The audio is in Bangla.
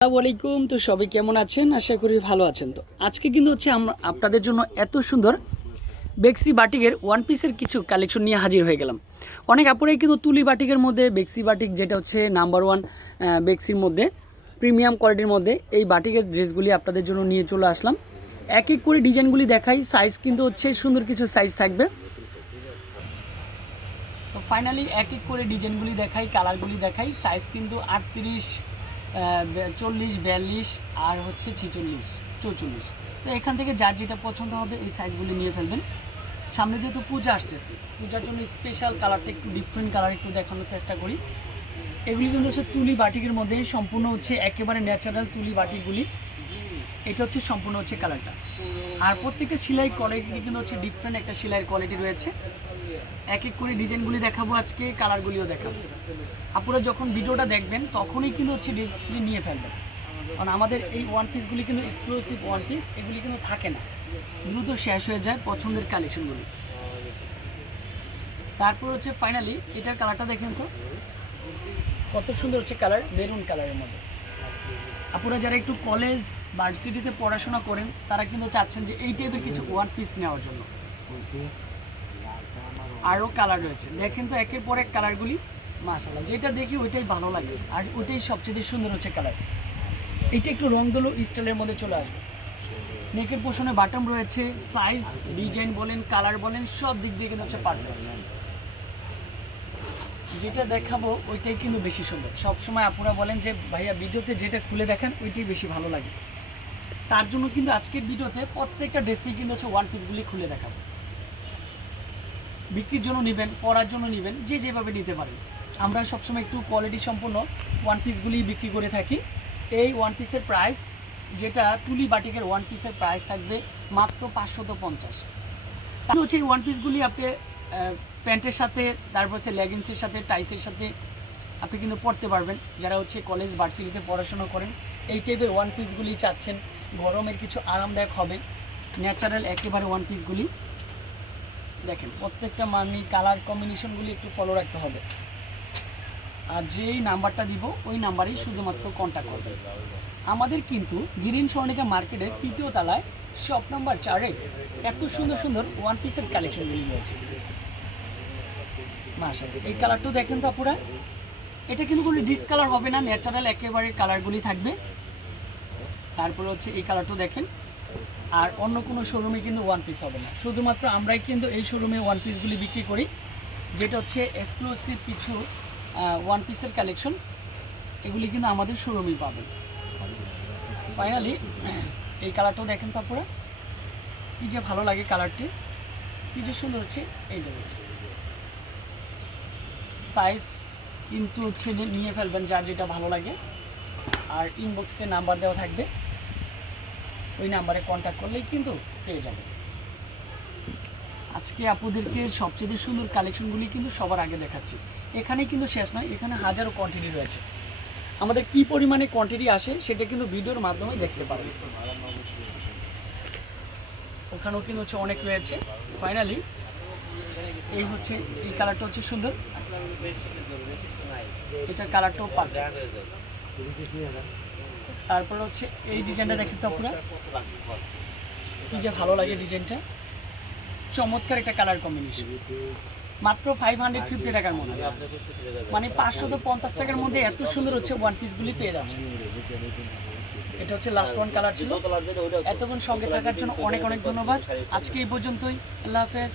আসসালামু আলাইকুম। তো সবাই কেমন আছেন? আশা করি ভালো আছেন তো। আজকে কিন্তু হচ্ছে আমরা আপনাদের জন্য এত সুন্দর বেক্সি বাটিকের ওয়ান পিসের কিছু কালেকশন নিয়ে হাজির হয়ে গেলাম। অনেক আপুরাই কিন্তু তুলি বাটিকের মধ্যে, বেক্সি বাটিক যেটা হচ্ছে নাম্বার ওয়ান বেক্সির মধ্যে প্রিমিয়াম কোয়ালিটির মধ্যে এই বাটিকের ড্রেসগুলি আপনাদের জন্য নিয়ে চলে আসলাম। এক এক করে ডিজাইনগুলি দেখাই সাইজ কিন্তু হচ্ছে সুন্দর কিছু সাইজ থাকবে। তো ফাইনালি এক এক করে ডিজাইনগুলি দেখাই কালারগুলি দেখাই সাইজ কিন্তু আটত্রিশ চল্লিশ, বিয়াল্লিশ আর হচ্ছে ছিচল্লিশ, চৌচল্লিশ। তো এখান থেকে যার যেটা পছন্দ হবে এই সাইজগুলি নিয়ে ফেলবেন। সামনে যেহেতু পূজা আসতেছে, পূজার জন্য স্পেশাল কালারটা একটু ডিফারেন্ট কালার একটু দেখানোর চেষ্টা করি। এগুলি কিন্তু হচ্ছে তুলি বাটিকের মধ্যে সম্পূর্ণ হচ্ছে একেবারে ন্যাচারাল তুলি বাটিকগুলি। এটা হচ্ছে সম্পূর্ণ হচ্ছে কালারটা আর প্রত্যেকটা সেলাই কোয়ালিটি কিন্তু হচ্ছে ডিফারেন্ট একটা সেলাইয়ের কোয়ালিটি রয়েছে। এক এক করে ডিজাইনগুলি দেখাবো আজকে, কালারগুলিও দেখাবো। আপনারা যখন ভিডিওটা দেখবেন, তখনই কিন্তু হচ্ছে ডিজাইনগুলি নিয়ে ফেলবেন। কারণ আমাদের এই ওয়ান পিসগুলি কিন্তু এক্সক্লুসিভ ওয়ান পিস এগুলি কিন্তু থাকে না। দ্রুত শেষ হয়ে যায় পছন্দের কালেকশনগুলি তারপর হচ্ছে ফাইনালি এটার কালারটা দেখেন তো। কত সুন্দর হচ্ছে কালার মেরুন কালারের মধ্যে। আপনারা যারা একটু কলেজ ভার্সিটিতে পড়াশোনা করেন, তারা কিন্তু চাচ্ছেন যে এই টাইপের কিছু ওয়ান পিস নেওয়ার জন্য। আরও কালার রয়েছে। দেখেন তো, একের পর এক কালারগুলি মাশাল্লাহ যেটা দেখি ওইটাই ভালো লাগে। আর ওইটাই সবচেয়ে সুন্দর হচ্ছে কালার এটা একটু রংদলো স্টাইলের মধ্যে চলে আসবে। নেকের পোষণে বাটম রয়েছে সাইজ ডিজাইন বলেন কালার বলেন, সব দিক দিয়ে কিন্তু হচ্ছে পারফেক্ট যেটা দেখাবো, ওইটাই কিন্তু বেশি সুন্দর। সবসময় আপুরা বলেন যে, ভাইয়া, ভিডিওতে যেটা খুলে দেখেন, ওইটাই বেশি ভালো লাগে। তার জন্য কিন্তু আজকের ভিডিওতে প্রত্যেকটা ড্রেসেই কিন্তু হচ্ছে ওয়ান পিসগুলি খুলে দেখাবো। বিক্রির জন্য নেবেন পরার জন্য নেবেন, যে যেভাবে নিতে পারেন। আমরা সবসময় একটু কোয়ালিটি সম্পন্ন ওয়ান পিসগুলি বিক্রি করে থাকি। এই ওয়ান পিসের প্রাইস যেটা তুলি বাটিকের ওয়ান পিসের প্রাইস থাকবে মাত্র পাঁচশত পঞ্চাশ। তাহলে হচ্ছে এই ওয়ান পিসগুলি আপনি প্যান্টের সাথে, তারপর হচ্ছে লেগিংসের সাথে টাইসের সাথে আপনি কিন্তু পড়তে পারবেন। যারা হচ্ছে কলেজ ভার্সিটিতে পড়াশোনা করেন, এই টাইপের ওয়ান পিসগুলি চাচ্ছেন, গরমের কিছু আরামদায়ক হবে। ন্যাচারাল একেবারে ওয়ান পিসগুলি দেখেন, প্রত্যেকটা মানি কালার কম্বিনেশনগুলি একটু ফলো রাখতে হবে। আর যেই নাম্বারটা দিব, ওই নাম্বারেই শুধুমাত্র কন্ট্যাক্ট করবে। আমাদের কিন্তু গিরিন স্বর্ণিকা মার্কেটের তৃতীয় তলায় শপ নাম্বার চারে এত সুন্দর সুন্দর ওয়ান পিসের কালেকশনগুলি রয়েছে। মাশাআল্লাহ, এই কালারটা দেখেন তো আপুরা? এটা কিন্তু কোনো ডিসকালার হবে না ন্যাচারাল একেবারে কালারগুলি থাকবে। তারপরে হচ্ছে এই কালারটা দেখেন। আর অন্য কোনো শোরুমে কিন্তু ওয়ান পিস হবে না। শুধুমাত্র আমরাই কিন্তু এই শোরুমে ওয়ান পিসগুলি বিক্রি করি, যেটা হচ্ছে এক্সক্লুসিভ কিছু ওয়ান পিসের কালেকশন এগুলি কিন্তু আমাদের শোরুমেই পাবেন। ফাইনালি এই কালারটাও দেখেন তারপরে। কী যে ভালো লাগে কালারটি কী যে সুন্দর হচ্ছে, এই জায়গাটা সাইজ কিন্তু হচ্ছে নিয়ে ফেলবেন যার যেটা ভালো লাগে। আর ইনবক্সে নাম্বার দেওয়া থাকবে। ওই নাম্বারে কন্ট্যাক্ট করলেই কিন্তু পেয়ে যাবেন আজকে আপুদেরকে সবচেয়ে সুন্দর কালেকশনগুলি কিন্তু সবার আগে দেখাচ্ছি। এখানে কিন্তু শেষ নয়, এখানে হাজারো কোয়ান্টিটি রয়েছে। আমাদের কি পরিমাণে কোয়ান্টিটি আসে সেটা কিন্তু ভিডিওর মাধ্যমে দেখতে পাবেন ওখানেও কিন্তু হচ্ছে অনেক রয়েছে। ফাইনালি এই হচ্ছে, এই কালারটা হচ্ছে সুন্দর। এটা কালারটাও পারফেক্ট তারপর হচ্ছে এই ডিজাইনটা দেখেন তো আপনারা। কি যে ভালো লাগে ডিজাইনটা। চমৎকার একটা কালার কম্বিনেশন মাত্র ফাইভ হান্ড্রেড ফিফটি টাকার মধ্যে মানে পাঁচশো তো পঞ্চাশ টাকার মধ্যে এত সুন্দর হচ্ছে ওয়ান পিসগুলি পেয়ে যাচ্ছে। এটা হচ্ছে লাস্ট ওয়ান কালার ছিল। এতক্ষণ সঙ্গে থাকার জন্য অনেক অনেক ধন্যবাদ। আজকে এই পর্যন্তই। আল্লাহ হাফেজ।